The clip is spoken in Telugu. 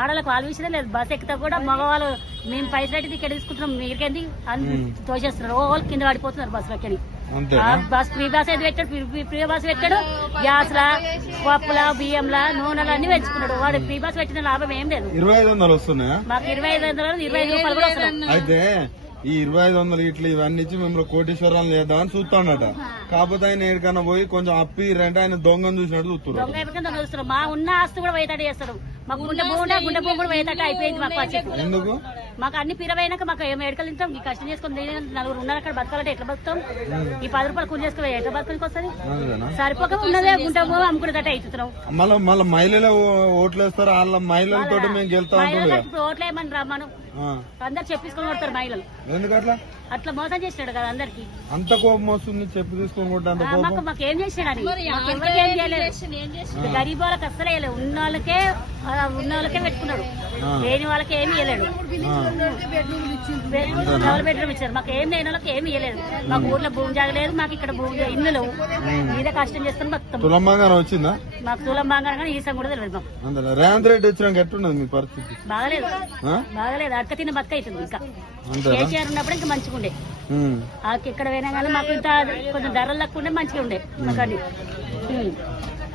ఆడలకు వాళ్ళ విషయం లేదు. బస్ ఎక్కితే కూడా మగవాళ్ళు మేము పైసలు అయితే ఇక్కడ తీసుకుంటున్నాం మీకేంది అని తోసేస్తున్నారు. ఓ కింద పడిపోతున్నారు బస్సులకి. బస్ ఫ్రీ బస్ అయితే పెట్టాడు, ఫ్రీ బస్ పెట్టాడు. గ్యాస్ లా, పప్పుల, బియ్యంలా, నూనెలు అన్ని పెంచుకున్నాడు. వాడు ఫ్రీ బస్ పెట్టిన లాభం ఏం లేదు. 2500 వస్తున్నాయా? మాకు 2500, 25 రూపాయలు కూడా వస్తున్నాయి. అయితే ఈ 2500 ఇట్లా ఇవన్నీ ఇచ్చి మిమ్మల్ని కోటేశ్వరాలు చేద్దామని చూస్తాడట. కాకపోతే ఆయన ఎక్కడికన్నా పోయి కొంచెం అప్పి రెంట్ ఆయన దొంగను చూసినట్టు చూస్తున్నాడు. దొంగ అయిపోయిందని చూస్తున్నాం. మా ఉన్న ఆస్తి కూడా పోయేటట్టు చేస్తాడు. మాకు గుండె భూమి కూడా పోయేటట్టు అయిపోయింది. మాకు వచ్చి ఎందుకు మాకు అన్ని పిరవైనాక మాకు ఎడకలు తింటాం. ఈ కష్టం చేసుకుని నలుగురు ఉన్నారు అక్కడ బతకాలంటే ఎట్లా బతుకుతాం? ఈ 10 రూపాయలు కూలి చేసుకుని ఎట్లా బతకడానికి వస్తుంది? సరిపోక ఉన్నదే గుంటె భూమి అమ్ముకునేటట్టు అవుతున్నాం. మళ్ళీ మహిళలు ఓట్లు వేస్తారు. వాళ్ళ మహిళలతో మేము గెలుతాం. ఓట్లు ఏమని రమ్మను అందరు చెప్పించుకొని కొడతారు మహిళలు. ఎందుకట్లా? అట్లా మోసం చేసినాడు కదా అందరికి. అంత కోపం వస్తుంది చెప్పి తీసుకొని కొట్ట. మాకు ఏం చేసినాడు? ఏం చేయలేదు. గరీబ్ వాళ్ళకి అస్సలు వేయలేదు. ఉన్న వాళ్ళకే పెట్టుకున్నాడు. లేని వాళ్ళకి ఏమి ఇవ్వలేడు. డబుల్ బెడ్రూమ్ ఇచ్చారు. మాకు ఏం లేని వాళ్ళకి ఏమి ఇవ్వలేదు. మాకు ఊర్లో భూమి జాగలేదు. మాకు ఇక్కడ భూమి ఇల్లు మీదే కష్టం చేసుకుని బతుకుతాం. తులం బంగారం వచ్చిందా? మాకు తులం బంగారం కానీ ఈసం కూడా తెలియదు మాకు. రేవంత్ రెడ్డి వచ్చినాక ఎట్టున్నది మీ పరిస్థితి? బాగలేదు, బాగలేదు. అడక తిన్న బతుక అవుతుంది. ఇంకా కేసీఆర్ ఉన్నప్పుడు ఇంకా మంచిగా ఉండే. ఎక్కడ పోయినా కానీ మాకు ఇంత కొంచెం ధరలు తక్కువ ఉండే, మంచిగా ఉండే మాకు.